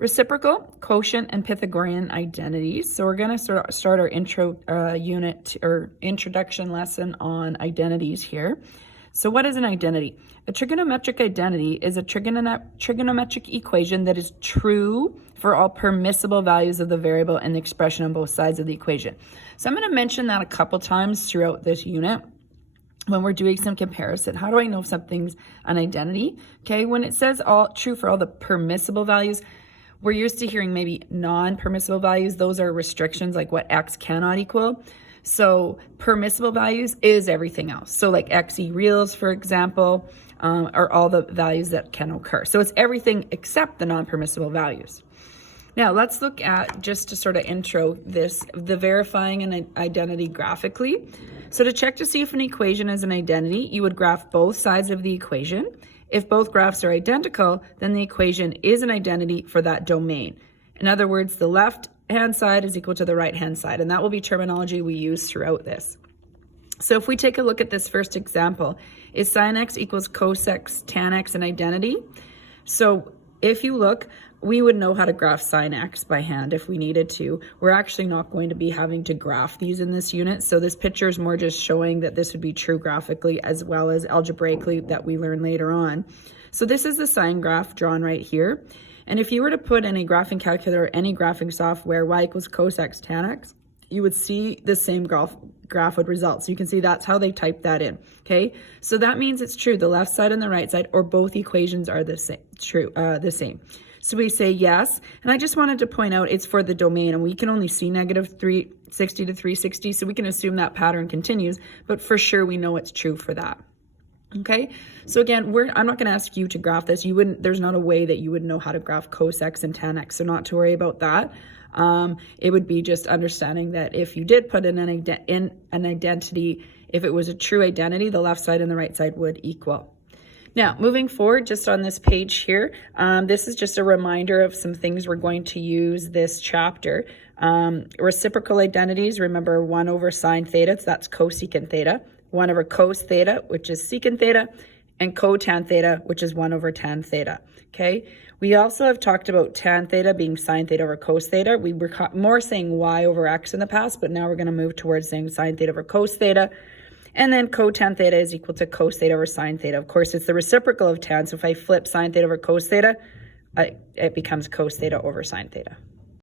Reciprocal, quotient, and Pythagorean identities. So we're going to start our introduction lesson on identities here. So what is an identity? A trigonometric identity is a trigonometric equation that is true for all permissible values of the variable and the expression on both sides of the equation. So I'm going to mention that a couple times throughout this unit when we're doing some comparison. How do I know if something's an identity? Okay, when it says all true for all the permissible values, we're used to hearing maybe non-permissible values. Those are restrictions, like what x cannot equal. So permissible values is everything else. So like xe reals, for example, are all the values that can occur. So it's everything except the non-permissible values. Now let's look at, just to sort of intro this, the verifying an identity graphically. So to check to see if an equation is an identity, you would graph both sides of the equation. If both graphs are identical, then the equation is an identity for that domain. In other words, the left-hand side is equal to the right-hand side, and that will be terminology we use throughout this. So if we take a look at this first example, is sin x equals cos x tan x an identity? So if you look, we would know how to graph sin x by hand if we needed to. We're actually not going to be having to graph these in this unit. So this picture is more just showing that this would be true graphically as well as algebraically that we learn later on. So this is the sine graph drawn right here. And if you were to put in a graphing calculator or any graphing software y equals cos x tan x, you would see the same graph would result. So you can see that's how they type that in. Okay, so that means it's true. The left side and the right side, or both equations, are the same. So we say yes, and I just wanted to point out it's for the domain, and we can only see negative 360 to 360, so we can assume that pattern continues, but for sure we know it's true for that. Okay, so again, I'm not going to ask you to graph this. There's not a way that you would know how to graph cos x and tan x, so not to worry about that. It would be just understanding that if you did put in an identity, if it was a true identity, the left side and the right side would equal. Now, moving forward, just on this page here, this is just a reminder of some things we're going to use this chapter. Reciprocal identities, remember 1 over sine theta, so that's cosecant theta, 1 over cos theta, which is secant theta, and cotan theta, which is 1 over tan theta, okay? We also have talked about tan theta being sine theta over cos theta. We were more saying y over x in the past, but now we're going to move towards saying sine theta over cos theta. And then cotan theta is equal to cos theta over sine theta. Of course, it's the reciprocal of tan, so if I flip sine theta over cos theta, it becomes cos theta over sine theta.